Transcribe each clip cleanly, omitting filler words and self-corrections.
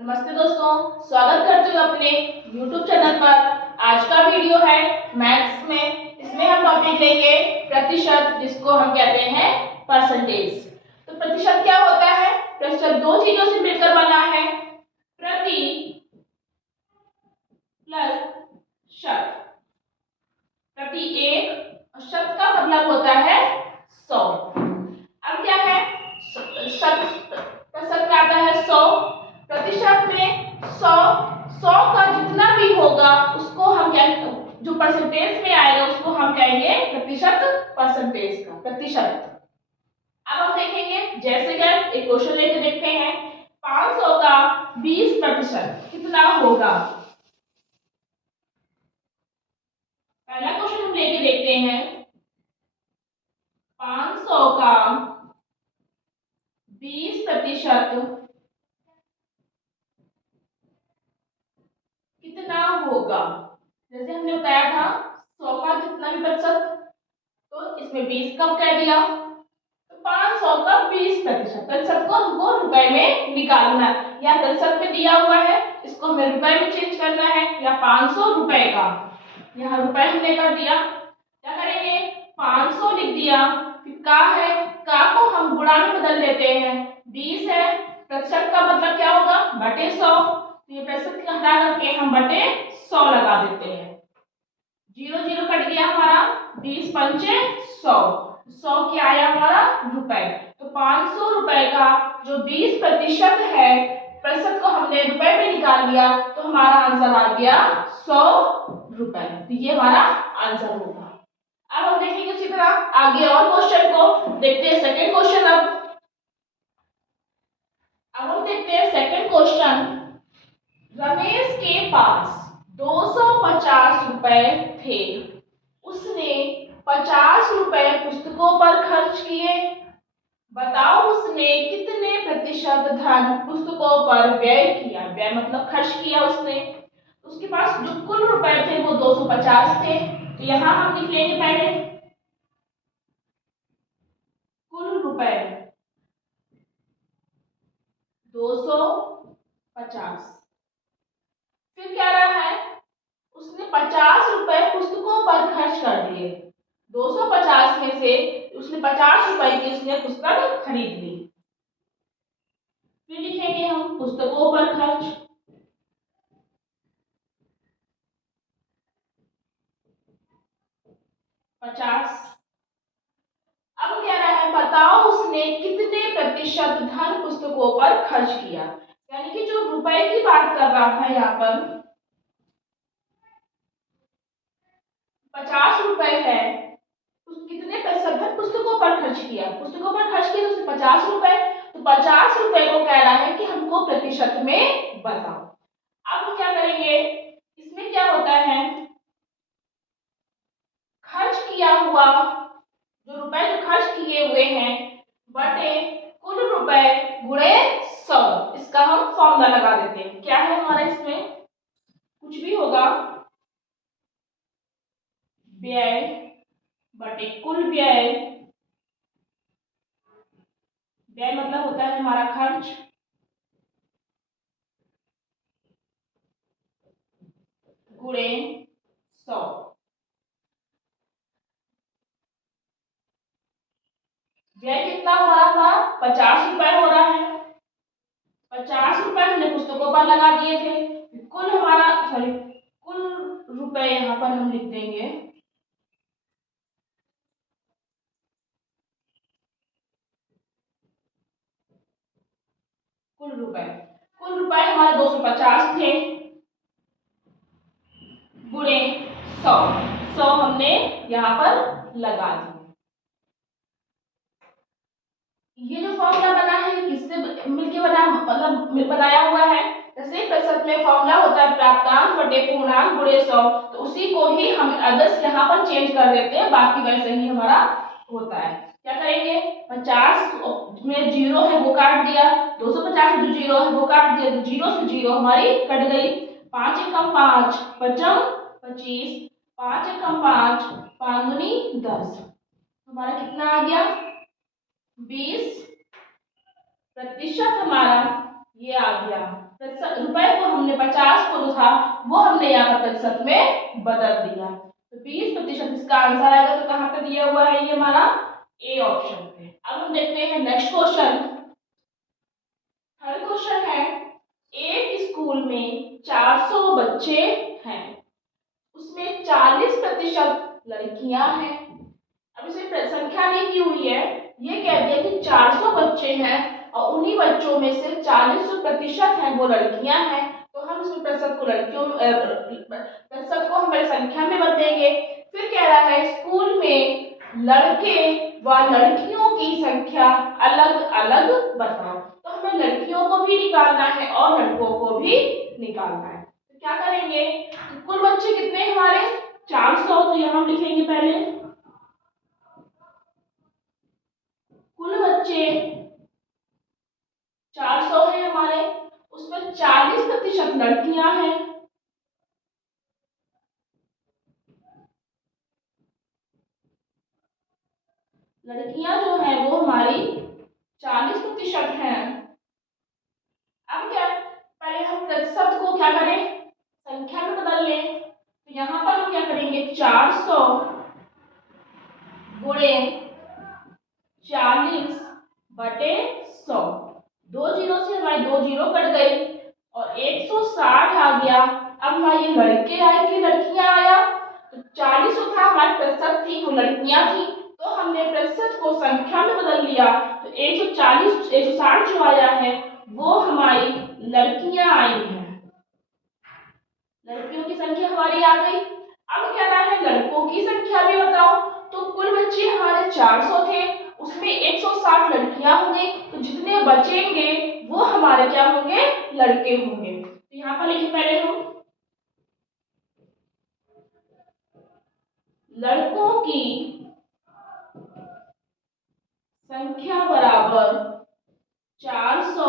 नमस्ते दोस्तों, स्वागत करती हूँ अपने YouTube चैनल पर। आज का वीडियो है मैथ्स में। इसमें हम टॉपिक लेंगे प्रतिशत, जिसको हम कहते हैं परसेंटेज। तो प्रतिशत क्या होता है? प्रतिशत दो चीजों से मिलकर बना है, प्रति प्लस शत। प्रति एक और शत का मतलब होता है 100। अब क्या है? शत प्रतिशत क्या आता है? 100। प्रतिशत में 100 का जितना भी होगा उसको हम क्या, जो परसेंटेज में आएगा उसको हम कहेंगे प्रतिशत, परसेंटेज का प्रतिशत। अब हम देखेंगे, जैसे कि एक क्वेश्चन लेके देखते हैं। 500 का 20% कितना होगा? पहला क्वेश्चन हम लेके देखते हैं। 500 का 20% कितना होगा? जैसे हमने बताया था 100 का जितना भी प्रतिशत, तो इसमें 20 कब कह दिया, तो 500 का 20%। प्रतिशत को हमको रुपए में निकालना है, या प्रतिशत में दिया हुआ है इसको हमें रुपए में चेंज करना है, या 500 रुपए का, यहाँ रुपए हमने कर दिया। क्या करेंगे? 500 लिख दिया, फिर का है, का को हम गुणा में बदल देते हैं। 20 है, प्रतिशत का मतलब क्या होगा? बटे 100। तो ये प्रतिशत का हटा करके हम बटे 100 लगा देते हैं। 0 0 कट गया हमारा, 20 पंचे 100, 100 क्या आया हमारा? रुपए। तो 500 रुपए का जो 20% है, प्रतिशत को हमने रुपए में निकाल लिया, तो हमारा आंसर आ गया 100 रुपए। तो ये हमारा आंसर होगा। अब हम देखेंगे उसी तरह आगे और क्वेश्चन को देखते हैं। सेकंड क्वेश्चन अब हम देखते हैं सेकंड क्वेश्चन। रमेश के पास 250 रुपए थे, उसने 50 रुपए पुस्तकों पर खर्च किए। बताओ उसने कितने प्रतिशत धन पुस्तकों पर व्यय किया? व्यय मतलब खर्च किया उसने। उसके पास जो कुल रुपए थे वो 250 थे, तो यहां हम लिख लेंगे पहले कुल रुपए 250। फिर क्या रहा है? उसने 50 रुपए पुस्तकों पर खर्च कर दिए। 250 में से उसने 50 रुपए की उसने पुस्तक खरीद ली। फिर लिखेंगे हम पुस्तकों पर खर्च 50। अब कह रहा है बताओ उसने कितने प्रतिशत धन पुस्तकों पर खर्च किया। यानी कि जो रुपए की बात कर रहा था यहाँ पर 50 रुपए है, उस कितने प्रतिशत धन पुस्तकों पर खर्च किया। पुस्तकों पर खर्च किया तो उसने 50 रुपए, तो 50 रुपए को कह रहा है कि हमको प्रतिशत में बताओ। अब हम क्या करेंगे, इसमें क्या होता है, खर्च किया हुआ जो रुपए जो खर्च किए हुए हैं बटे कुल रुपए गुणे 100, इसका हम फॉर्मूला लगा देते हैं। क्या है हमारा इसमें? कुछ भी होगा, व्यय बटे कुल व्यय। व्यय मतलब होता है हमारा खर्च, गुणे 100। व्यय कितना हो रहा था? 50 रुपए हो रहा है। 50 रुपए हमने पुस्तकों पर लगा दिए थे। कुल हमारा सॉरी कुल रुपए यहाँ पर हम लिख देंगे कुल रुपए हमारे 250 थे गुणे 100। 100 हमने यहाँ पर लगा दिए। ये जो फॉर्मूला बना है ये किससे मिलके बना, मतलब बनाया हुआ है? जैसे प्रतिशत में फॉर्मूला होता है प्राप्तांक बटे पूर्णांक गुणे 100, तो उसी को ही हम अदर्स यहाँ पर चेंज कर देते हैं, बाकी वैसे ही हमारा होता है। क्या करेंगे? 50 में 0 है वो काट दिया, 250 में जो 0 है वो काट दिया, तो 0 से 0 हमारी कट गई। 5 एकम 5 पचम 25, 5 एकम 5 5 दूनी 10, हमारा कितना आ गया? 20% हमारा ये आ गया प्रतिशत। रुपए को हमने 50 को जो था वो हमने यहाँ पर प्रतिशत में बदल दिया, तो 20% इसका आंसर आएगा। तो कहाँ पे दिया हुआ है ये हमारा ए ऑप्शन पे। अब हम देखते हैं नेक्स्ट क्वेश्चन। थर्ड क्वेश्चन है, एक स्कूल में 400 बच्चे हैं, उसमें 40% लड़कियां हैं। अब इसे संख्या नहीं दी हुई है, ये कह दिया कि 400 बच्चे हैं और उन्हीं बच्चों में से 40% है वो लड़कियां हैं। तो हम इसमें प्रतिशत को प्रतिशत को हम पहले संख्या में बदलेंगे। फिर कह रहा है स्कूल में लड़के व लड़कियों की संख्या अलग अलग बताओ। तो हमें लड़कियों को भी निकालना है और लड़कों को भी निकालना है। तो क्या करेंगे, तो कुल बच्चे कितने हैं हमारे 400, तो यहाँ हम लिखेंगे पहले कुल बच्चे 400 है हमारे, उसमें 40% लड़कियां हैं। लड़कियां जो है वो हमारी 40% हैं। अब क्या, पहले हम प्रतिशत को क्या करें, संख्या में बदल लें। तो यहाँ पर हम क्या करेंगे, 400 गुणे 40/100। दो जीरो से हमारी दो जीरो कट गई और 160 आ गया। अब हमारे लड़के आए कि लड़कियां आया, तो 40 जो था हमारी प्रतिशत थी वो लड़कियां थी, तो हमने प्रतिशत को संख्या में बदल लिया। तो 140 160 जो आया है वो हमारी लड़कियां आई हैं, लड़कियों की संख्या हमारी आ गई। अब क्या रहा है, लड़कों की संख्या भी बताओ। तो कुल बच्चे हमारे 400 थे, उसमें 160 लड़कियां होंगी, तो जितने बचेंगे वो हमारे क्या होंगे, लड़के होंगे। तो यहाँ पर लिखे पहले हम लड़कों की संख्या बराबर 400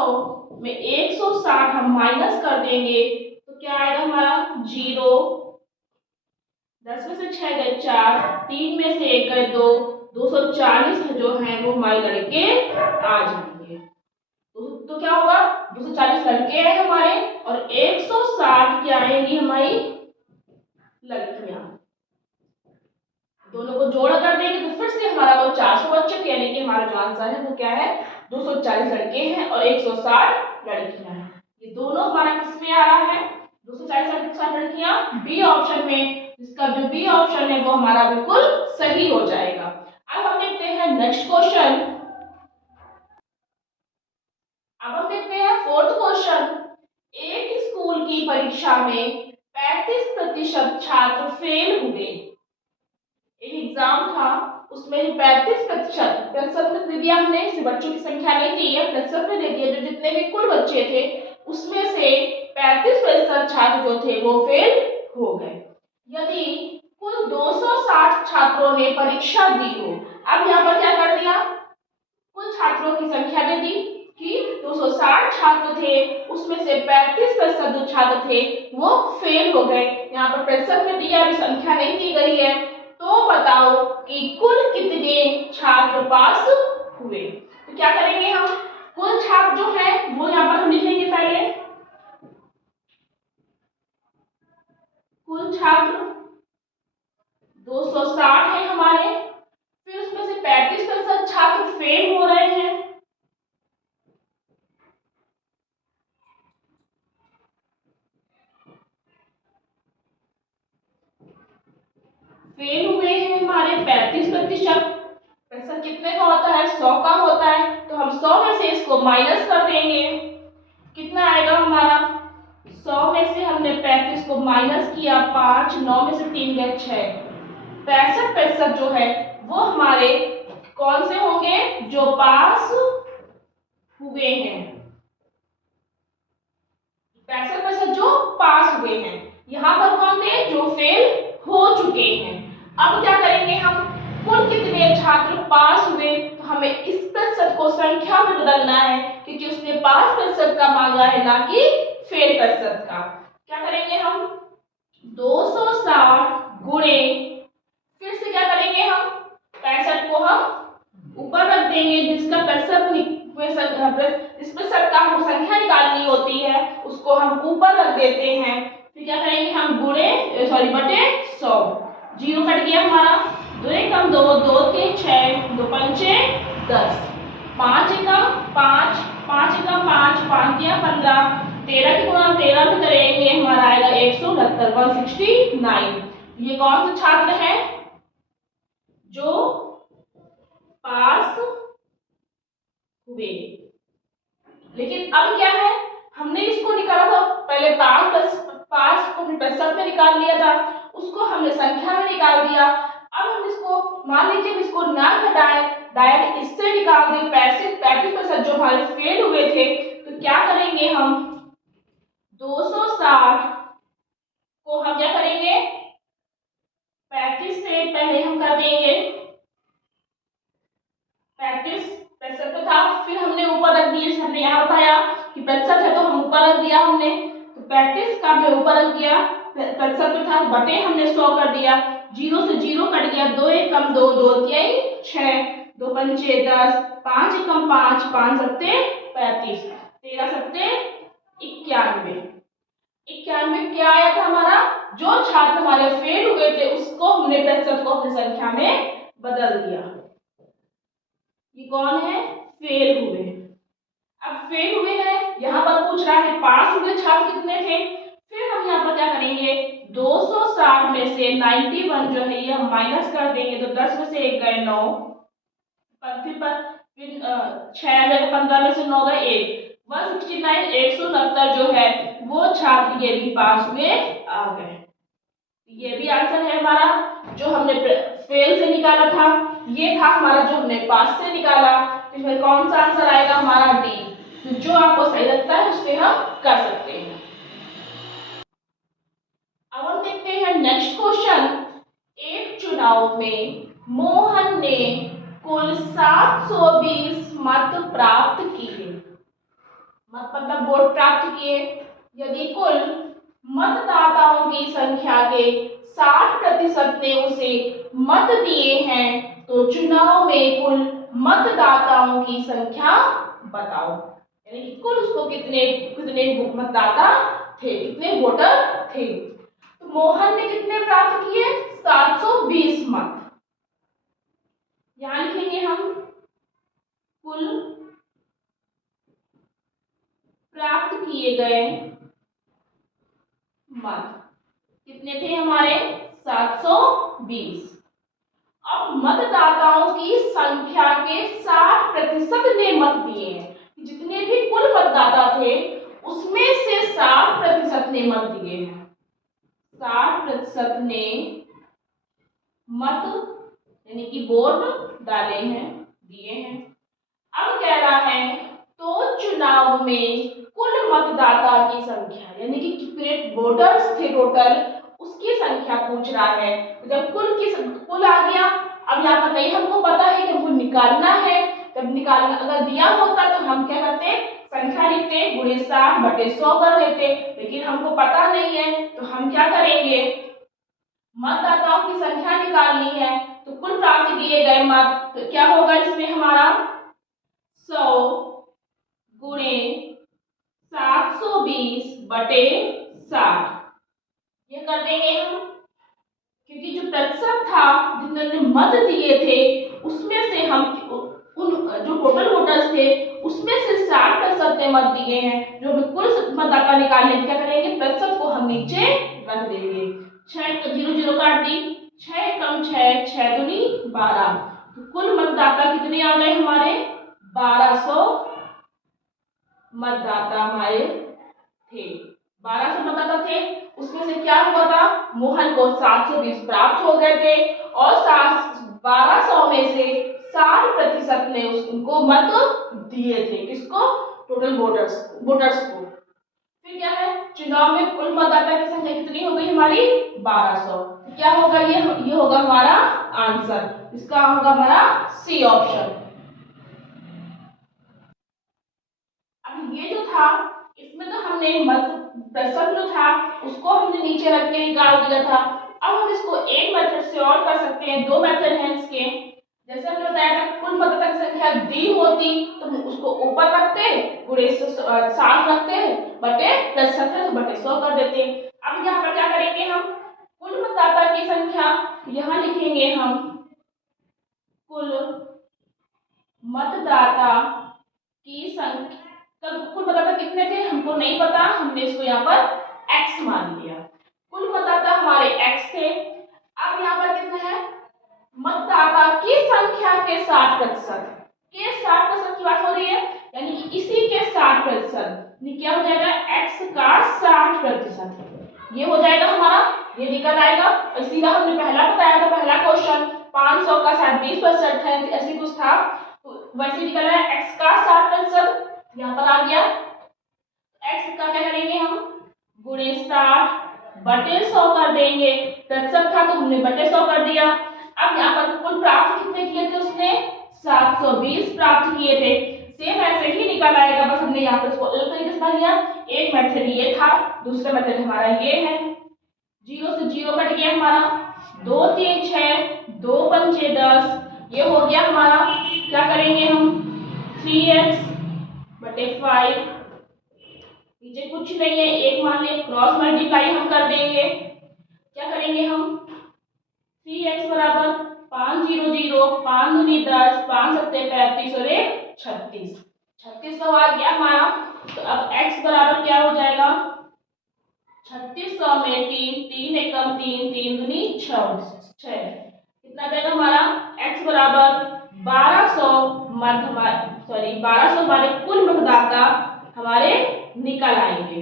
में 160 हम माइनस कर देंगे, तो क्या आएगा हमारा 0। 10 में से 6 गए 4, 3 में से 1 गए 2, 240 जो है वो हमारे लड़के आ जाएंगे। तो क्या होगा, 240 लड़के हैं हमारे और 160 क्या आएंगी हमारी लड़कियां। दोनों को जोड़ कर देंगे तो फिर से हमारा वो 400 बच्चे, यानी कि हमारा जो आंसर है वो क्या है, 240 लड़के हैं और 160 लड़कियां हैं। ये दोनों हमारा किस में आ रहा है, 240 लड़कियां बी ऑप्शन में, जिसका जो बी ऑप्शन है वो हमारा बिल्कुल सही हो जाएगा। अब हम देखते हैं नेक्स्ट क्वेश्चन। अब हम देखते हैं फोर्थ क्वेश्चन। एक स्कूल की परीक्षा में 35% छात्र फेल हुए। एक एग्जाम था, उसमें 35% में दे दिया हमने, सिर्फ बच्चों की संख्या नहीं दी है, प्रतिशत में दे दिया, जो जितने भी कुल बच्चे थे उसमें से 35% छात्र जो थे वो फेल हो गए। यदि कुल 260 छात्रों ने परीक्षा दी हो, अब यहाँ पर क्या कर दिया, कुल छात्रों की संख्या दे दी कि 260 छात्र थे, उसमें से 35% जो छात्र थे वो फेल हो गए। यहाँ पर प्रतिशत में दिया, अभी संख्या नहीं दी गई है। तो बताओ कि कुल कितने छात्र पास हुए। तो क्या करेंगे हम, कुल छात्र जो है वो यहाँ पर हम लिखेंगे पहले, कुल छात्र 260 है हमारे, फिर उसमें से 35% छात्र फेल हो रहे हैं, फेल हुए हैं हमारे 35%। प्रतिशत कितने का होता है, 100 का होता है, तो हम 100 में से इसको माइनस कर देंगे। कितना आएगा हमारा, 100 में से हमने 35 को माइनस किया 5, 9 में से 3 गए 6, 65% जो है वो हमारे कौन से होंगे, जो पास हुए हैं, 65% जो पास हुए हैं। यहाँ पर कौन थे, जो फेल हो चुके हैं। अब क्या करेंगे हम, कुल कितने छात्र पास हुए, तो हमें इस प्रतिशत को संख्या में बदलना है, क्योंकि उसने पास प्रतिशत का मांगा है ना कि फेल प्रतिशत का। क्या करेंगे हम, 260 गुणे, फिर से क्या करेंगे हम, 65 को हम ऊपर रख देंगे, जिसका प्रतिशत इसमें सबका हमको संख्या निकालनी होती है, उसको हम ऊपर रख देते हैं। फिर क्या करेंगे हम बटे 100। जीरो कट गया हमारा, 2 एकम 2, 2 3 6, 2 पंचे 10, 5 एकम 5, 5 एकम 5, 5 दिया 15, 13 की गुणा 13 भी करेंगे, हमारा आएगा 169, 169। ये कौन सा छात्र है जो पास हुए। लेकिन अब क्या है, हमने इसको निकाला था पहले पास को प्रतिशत में निकाल लिया था, उसको हमने संख्या में निकाल दिया। अब हम इसको मान लीजिए इसको ना घटाएं, डायरेक्ट इससे निकाल दें 35% जो हमारे फेल हुए थे। तो क्या करेंगे हम, 260 को हम क्या करेंगे, 35 से पहले हम कर देंगे 35% तो था, फिर हमने ऊपर रख दिया। हमने यहाँ बताया कि 65 है तो हम ऊपर रख दिया हमने, तो 35 का हमने ऊपर रख दिया, 65 में था बटे हमने 100 कर दिया। जीरो से जीरो कट गया, 2 एकम 2, 2 तिहाई 6, 2 पंचे 10, 5 एकम 5, 5 सत्ते 35, 13 सत्ते 91। 91 क्या आया था हमारा, जो छात्र हमारे फेल हुए थे उसको हमने प्रतिशत को अपनी संख्या में बदल दिया। ये कौन है, फेल हुए। अब फेल हुए हैं, यहाँ पर पूछ रहा है पास हुए छात्र कितने थे। फिर हम यहाँ पर क्या करेंगे, 260 में से 91 जो है ये हम माइनस कर देंगे, तो 10 में से 1 गए 9, फिर 6 में 15 में से 9 गए 1, 169, 169 जो है वो छात्र ये भी पास हुए आ गए। ये भी आंसर है हमारा जो हमने फेल से निकाला था, ये था हमारा जो हमने पास से निकाला। इसमें कौन सा आंसर आएगा हमारा डी। तो जो आपको सही लगता है उससे हम कर सकते हैं। अब हम देखते हैं नेक्स्ट क्वेश्चन। एक चुनाव में मोहन ने कुल 720 मत प्राप्त किए, मत मतलब वोट प्राप्त किए। यदि कुल मतदाताओं की संख्या के 60% ने उसे मत दिए हैं तो चुनाव में कुल मतदाताओं की संख्या बताओ। यानी कि कुल उसको कितने कितने मतदाता थे, कितने वोटर थे। तो मोहन ने कितने प्राप्त किए, 720 मत। यहां लिखेंगे हम कुल प्राप्त किए गए मत कितने थे हमारे, 720। अब मतदाताओं की संख्या के 60% ने मत दिए हैं, जितने भी कुल मतदाता थे उसमें से 60% ने मत दिए हैं, 60% ने मत यानी कि वोट डाले हैं, दिए हैं। अब कह रहा है तो चुनाव में कुल मतदाता की संख्या यानी कि कितने वोटर्स थे टोटल, उसकी संख्या पूछ रहा है। जब कुल आ गया, अब यहाँ पर नहीं हमको पता है कि हमको निकालना है। जब निकालना अगर दिया होता तो हम क्या करते, संख्या लिखते गुणे 60 बटे 100 कर देते, लेकिन हमको पता नहीं है तो हम क्या करेंगे, मतदाताओं की संख्या निकालनी है। तो कुल प्राप्त किए गए मत तो क्या होगा इसमें हमारा 100 गुणे 720 बटे 60, ये कर देंगे हम, क्योंकि जो प्रतिशत था जितने मत दिए थे उसमें से हम उन जो टोटल वोटर्स थे उसमें से 60% ने मत दिए हैं। जो हमें कुल मतदाता निकालने क्या करेंगे, प्रतिशत को हम नीचे रख देंगे। 6 0 0 काट दी, 6 कम 6, 6 दूनी 12, तो कुल मतदाता कितने आ गए हमारे, 1200 मतदाता हमारे थे। 1200 मतदाता थे, उसमें से क्या हुआ था, मोहन को 720 प्राप्त हो गए थे और 1200 में से 60% ने उनको मत दिए थे। किसको, टोटल वोटर्स को। फिर क्या है, चुनाव में कुल मतदाता की संख्या कितनी हो गई हमारी, 1200। क्या होगा ये होगा हमारा आंसर, इसका होगा हमारा सी ऑप्शन। अब ये जो था इसमें तो हमने मत प्रतिशत जो था उसको हमने नीचे रख के निकाल दिया था। अब हम इसको एक मेथड से और कर सकते हैं, दो मेथड हैं इसके। जैसे हमने बताया था कुल मतदाता की संख्या दी होती तो हम उसको ऊपर रखते, गुणे 60 रखते बटे प्रतिशत है तो बटे 100 कर देते। अब यहाँ पर क्या करेंगे हम, कुल मतदाता की संख्या यहाँ लिखेंगे हम, कुल मतदाता की संख्या, कुल मतदाता कितने थे हमको नहीं पता, हमने इसको यहाँ पर x मान लिया। कुल मतदाता हमारे x थे। अब यहाँ पर कितना है, मतदाता की संख्या के 60% के 60% की बात हो रही है, यानी कि इसी के 60% क्या हो जाएगा, x का 60%, ये हो जाएगा हमारा, ये निकल आएगा। और सीधा हमने पहला बताया था, पहला क्वेश्चन 500 का 20% है, ऐसे कुछ था, तो वैसे निकल रहा है x का 60%, यहाँ पर आ गया। x का क्या करेंगे हम, गुणे 60 बटे 100 कर देंगे, प्रतिशत था तो हमने बटे 100 कर दिया। अब यहाँ पर कुल प्राप्त कितने किए थे उसने, 720 प्राप्त किए थे। सेम ऐसे ही निकल आएगा, बस हमने यहाँ पर इसको अलग तरीके से पढ़ लिया। एक मेथड ये था, दूसरा मेथड हमारा ये है। 0 से 0 कट गया हमारा, 2 3 6 2 पंचे 10, ये हो गया हमारा। क्या करेंगे हम, 3x बटे 5, नीचे कुछ नहीं है, एक मान ले, क्रॉस मल्टीप्लाई हम कर देंगे। क्या करेंगे हम, 3x बराबर 5 0 0 5 दूनी 10 5 सत्ते 35 और 1 36, 3600 आ गया हमारा। तो अब x बराबर क्या हो जाएगा, 3600 में 3 3 एकम 3 3 दूनी 6 कितना देगा हमारा, x बराबर 1200 1200 हमारे कुल मतदाता हमारे निकल आएंगे,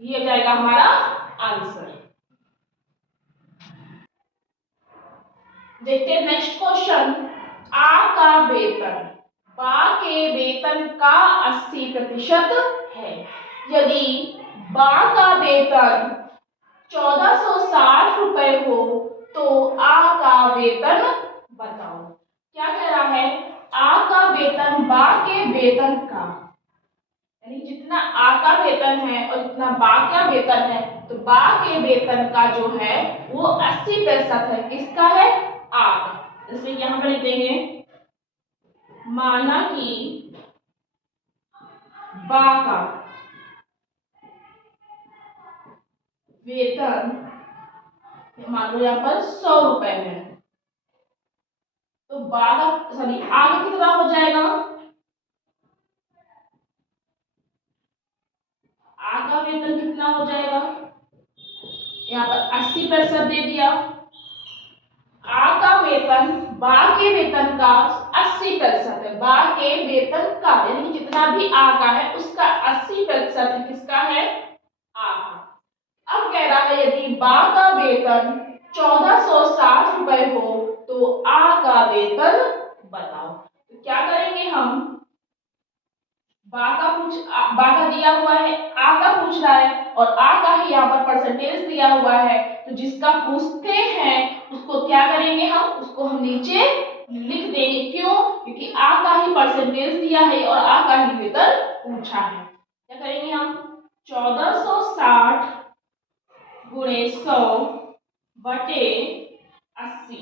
ये जाएगा हमारा आंसर। देखते हैं नेक्स्ट क्वेश्चन, आ का वेतन बा के वेतन का 80% है। यदि बा का वेतन 1460 रुपए हो तो आ का वेतन बताओ। क्या कह रहा है, आ का वेतन बा के वेतन का, यानी जितना आ का वेतन है और जितना बा का वेतन है, तो बा के वेतन का जो है वो 80% है, किसका है, आ का। इसलिए यहां पर लिख देंगे, माना कि बा का वेतन मान लो यहाँ पर 100 रुपए है, तो बा का सॉरी आ का कितना हो जाएगा, आ का वेतन कितना हो जाएगा, यहाँ पर 80% दे दिया। आ का वेतन बा के वेतन का 80% है, बा के वेतन का यानी कि जितना भी आ का है उसका 80% है, किसका है, आ का। अब कह रहा है यदि बा का वेतन 1460 रुपए हो तो आ का वेतन बताओ। तो क्या करेंगे हम, बा का दिया हुआ है, आ का पूछ रहा है और आ का ही यहाँ पर परसेंटेज दिया हुआ है, तो जिसका पूछते हैं उसको क्या करेंगे हम, उसको हम नीचे लिख देंगे। क्यों, क्योंकि आ का ही परसेंटेज दिया है और आ का ही वेतन पूछा है। क्या करेंगे हम, 1460 गुणे 100 बटे 80,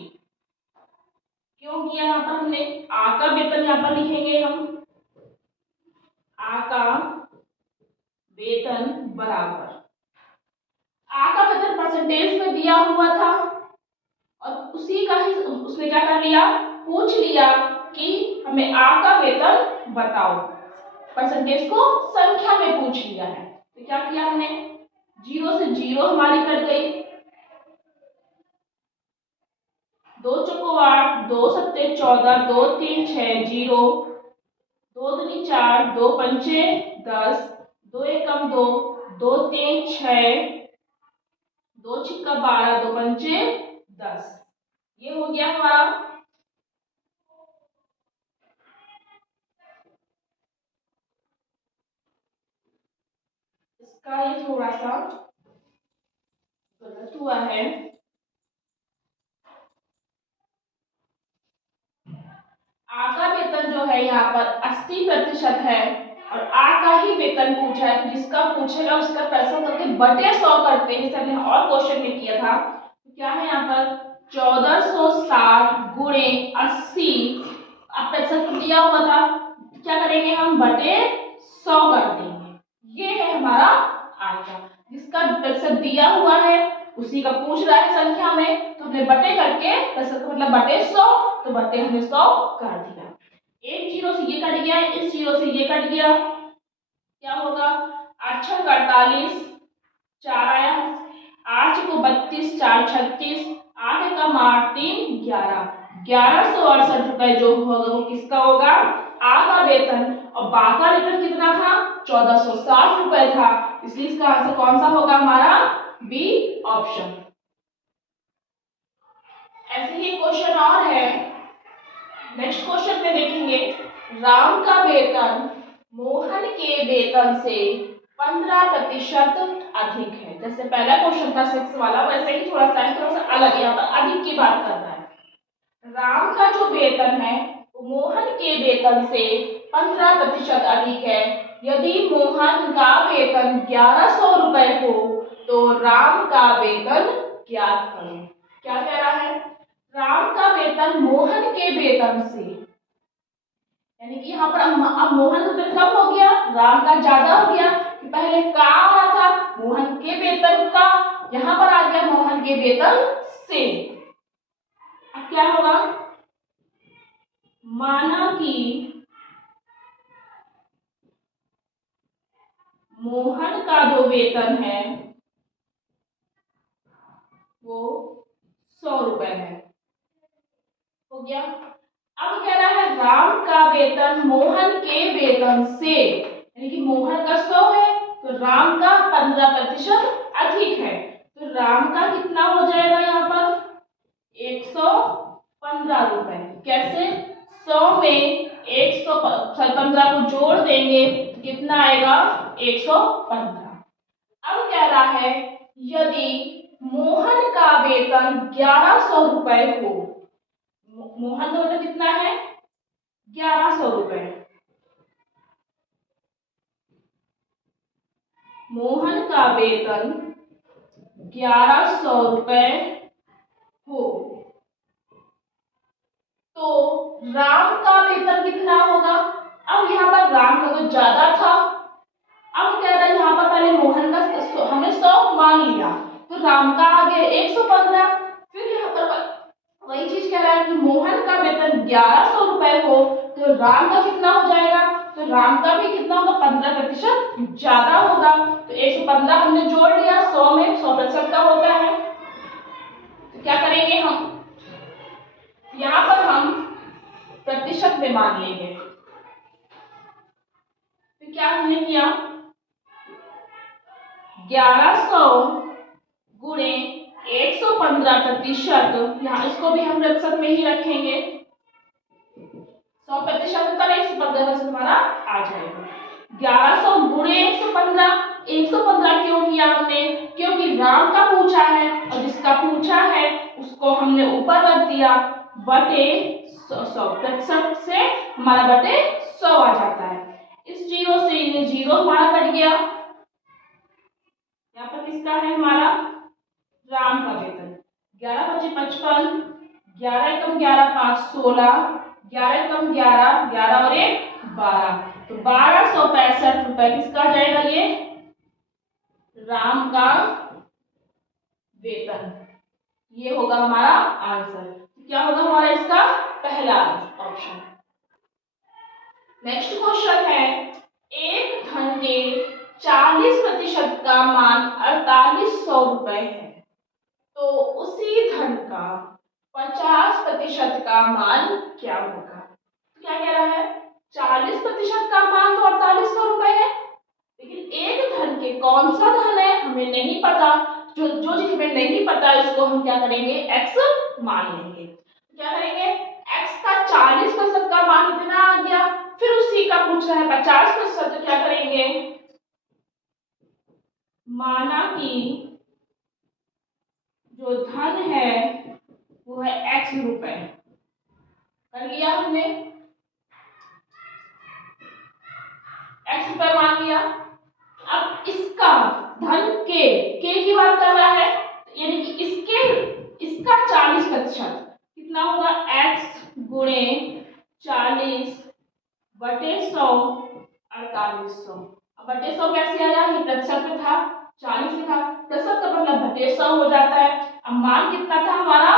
क्यों किया यहाँ पर हमने, आ का वेतन यहाँ पर लिखेंगे हम, आ का वेतन बराबर, आ का वेतन परसेंटेज में दिया हुआ था और उसी का ही उसने क्या कर लिया, पूछ लिया कि हमें आ का वेतन बताओ, परसेंटेज को संख्या में पूछ लिया है। तो क्या किया हमने, 0 से 0 हमारी कट गई, 2 चौको 8 2 सत्ते 14 2 3 6 0 2 दूनी 4 2 पंचे 10 2 एकम 2 2 3 6 2 छिक्का 12 2 पंचे 10, ये हो गया हमारा। इसका ये थोड़ा सा गलत हुआ है, आ का वेतन जो है यहाँ पर 80% है और आ का ही वेतन पूछा है, तो जिसका पूछेगा उसका पैसा करके बटे 100 करते हैं, जैसे हमने और क्वेश्चन में किया था। तो क्या है यहाँ पर, 1460 गुणे 80 अब प्रतिशत दिया हुआ था, क्या करेंगे हम बटे 100 कर देंगे। ये है हमारा आंसर, जिसका प्रतिशत दिया हुआ है उसी का पूछ रहा है संख्या में, तो हमने बटे करके प्रतिशत का मतलब बटे 100, तो बटे हमने 100 कर दिया। एक जीरो से ये कट गया, इस जीरो से ये कट गया, क्या होगा 8 छक 48, 4 आया, 8 को 32, 4 36, 8 एकम 8, 3 11, 1168 रुपए जो होगा वो किसका होगा, आ का वेतन, और बा का वेतन कितना था 1460 रुपए था, इसलिए इसका आंसर कौन सा होगा हमारा बी ऑप्शन। ऐसे ही क्वेश्चन और है, नेक्स्ट क्वेश्चन में देखेंगे, राम का वेतन मोहन के वेतन से 15% अधिक है। जैसे पहला क्वेश्चन था 6 वाला, वैसे ही थोड़ा सा अलग, यहाँ पर अधिक की बात कर रहा है। राम का जो वेतन है वो मोहन के वेतन से 15% अधिक है। यदि मोहन का वेतन 1100 रुपए हो तो राम का वेतन ज्ञात करो। क्या कह रहा है, राम का वेतन मोहन के वेतन से, यानी कि यहाँ पर अब मोहन का वेतन कम हो गया, राम का ज्यादा हो गया, कि पहले का आ रहा था मोहन के वेतन का, यहाँ पर आ गया मोहन के वेतन से। अब क्या होगा, माना कि मोहन का जो वेतन है वो 100 रुपए है, हो गया। अब कह रहा है राम का वेतन मोहन के वेतन से, यानी कि मोहन का 100 है तो राम का 15% अधिक है, तो राम का कितना हो जाएगा यहाँ पर 115 रुपए। कैसे, 100 में 115 को जोड़ देंगे तो कितना आएगा 115। अब कह रहा है यदि मोहन का वेतन 1100 रुपए हो, मोहन का वेतन कितना है 1100 रुपए, मोहन का वेतन 1100 रुपए हो तो राम का वेतन कितना होगा। अब यहाँ पर राम का तो ज्यादा था, अब कह रहा है यहाँ पर पहले मोहन का हमने 100 मान लिया तो राम का आ गया 115, फिर यहाँ पर वही चीज कह रहा है कि मोहन का वेतन 1100 रुपए हो तो राम का कितना हो जाएगा, तो राम का भी कितना होगा 15% ज्यादा होगा, तो 115 हमने जोड़ लिया, 100 में 100% का होता है, तो क्या करेंगे हम यहाँ पर हम प्रतिशत में मान लेंगे। तो क्या हमने किया 1100 गुणे 115%, यहाँ इसको भी हम प्रतिशत में ही रखेंगे, 100% पर 115% हमारा आ जाएगा। 1100 गुणे 115 क्यों किया हमने, क्योंकि राम का पूछा है और जिसका पूछा है उसको हमने ऊपर रख दिया, बटे 100% से हमारा बटे 100 आ जाता है। इस जीरो से ये जीरो हमारा कट गया, यहाँ पर किसका है हमारा राम का वेतन 11 बचे 55, 11 एकम 11 5 16, 11 एकम 11, 11 और 1 12, तो 1265 रुपए किसका जाएगा ये राम का वेतन, ये होगा हमारा आंसर। क्या होगा हमारा इसका पहला ऑप्शन। नेक्स्ट क्वेश्चन है, एक धन के 40% का मान 4800 रुपए है तो उसी धन का 50% का मान क्या होगा। क्या कह रहा है 40% का मान तो 4800 रुपए है, लेकिन एक धन के कौन सा धन है हमें नहीं पता, जो चीज हमें नहीं पता उसको हम क्या करेंगे x मान लेंगे। क्या करेंगे x का 40% का मान कितना आ गया, फिर उसी का पूछ रहा है 50%, तो क्या करेंगे माना कि जो धन है वो है x रुपए, कर लिया हमने x रुपए मान लिया। अब इसका धन के की बात कर रहा है, यानी कि इसका 40% प्रतिशत कितना होगा, x गुणे 40/100 4800। अब बटे 100 कैसे आया, ये प्रतिशत में था, 40 में था, प्रतिशत का मतलब बटे 100 हो जाता है। अब मान कितना था हमारा,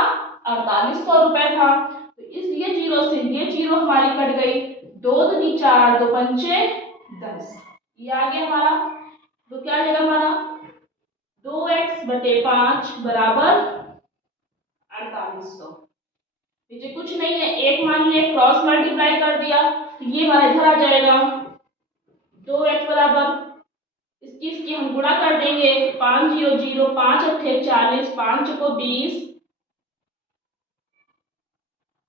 4800 रुपए था, तो इसलिए जीरो से ये जीरो हमारी कट गई, 2 दूनी 4, 2 पंचे 10, ये आ गया हमारा। तो क्या आ जाएगा हमारा, 2x/5 बराबर 4800। नीचे कुछ नहीं है, एक मान लिए क्रॉस मल्टीप्लाई कर दिया तो ये हमारा इधर आ जाएगा, 2x बराबर इसकी हम गुणा कर देंगे, 5 0 0 5 अट्ठे 40 5 को 20,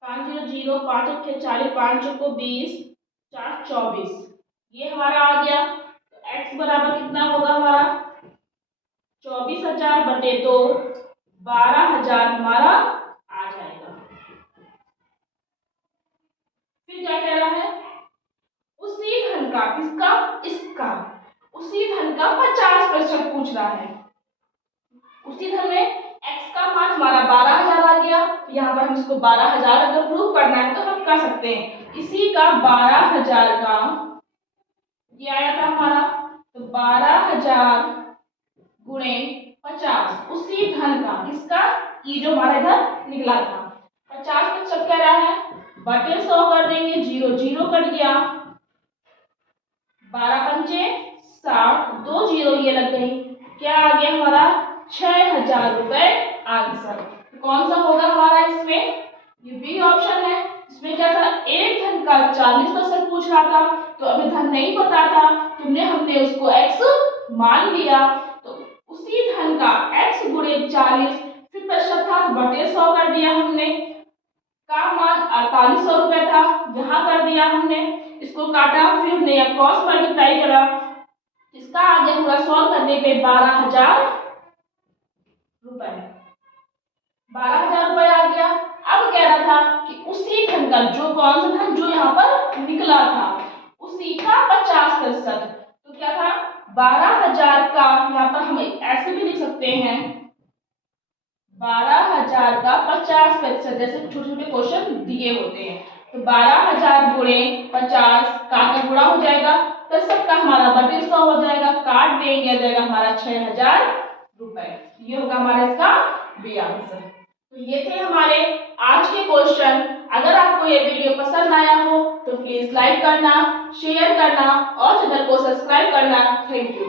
5 0 0 5 अट्ठे 40 5 को 20 4 24, ये हमारा आ गया। तो x बराबर कितना होगा हमारा, 24,000/2 12,000 हमारा आ जाएगा। फिर क्या कह रहा है, उसी धन का, किसका, इसका, उसी धन का 50% पूछ रहा है। उसी धन में x का मान हमारा 12,000 आ गया, तो यहाँ पर हम इसको 12,000 अगर प्रूव करना है तो हम कर सकते हैं। इसी का 12,000 का ये आया था हमारा, तो 12,000 गुणे 50 उसी धन का, किसका, ये जो हमारा इधर निकला था, 50% कह रहा है, बटे 100 कर देंगे, 0 0 कट गया, 12 पंचे 60, 2 जीरो ये लग गई, क्या आ गया हमारा, 6,000 रुपए आंसर। कौन सा होगा हमारा इसमें, ये बी ऑप्शन है। इसमें क्या था, एक धन का 40% पूछ रहा था, तो अभी धन नहीं पता था, हमने उसको x मान लिया, तो उसी धन का x गुणे 40 फिर प्रतिशत था तो बटे 100 कर दिया हमने, का मान 4800 रुपए था, यहाँ कर दिया हमने, इसको काटा, फिर हमने यहाँ क्रॉस मल्टीप्लाई करा, इसका आ गया पूरा सॉल्व करने पे 12,000 रुपए, 12,000 रुपए आ गया। अब कह रहा था कि उसी धन का, जो कौन सा धन जो यहाँ पर निकला था, उसी का 50%, तो क्या था, 12,000 का, यहाँ पर हम ऐसे भी लिख सकते हैं, 12,000 का 50%, जैसे छोटे छोटे क्वेश्चन दिए होते हैं, तो 12,000 गुणे 50 का गुणा हो जाएगा, प्रतिशत का हमारा बटे 100 हो जाएगा, काट देंगे, आ जाएगा हमारा 6,000 रुपए। ये होगा हमारा इसका बी आंसर। तो ये थे हमारे आज के क्वेश्चन। अगर आपको ये वीडियो पसंद आया हो तो प्लीज लाइक करना, शेयर करना और चैनल को सब्सक्राइब करना। Thank you.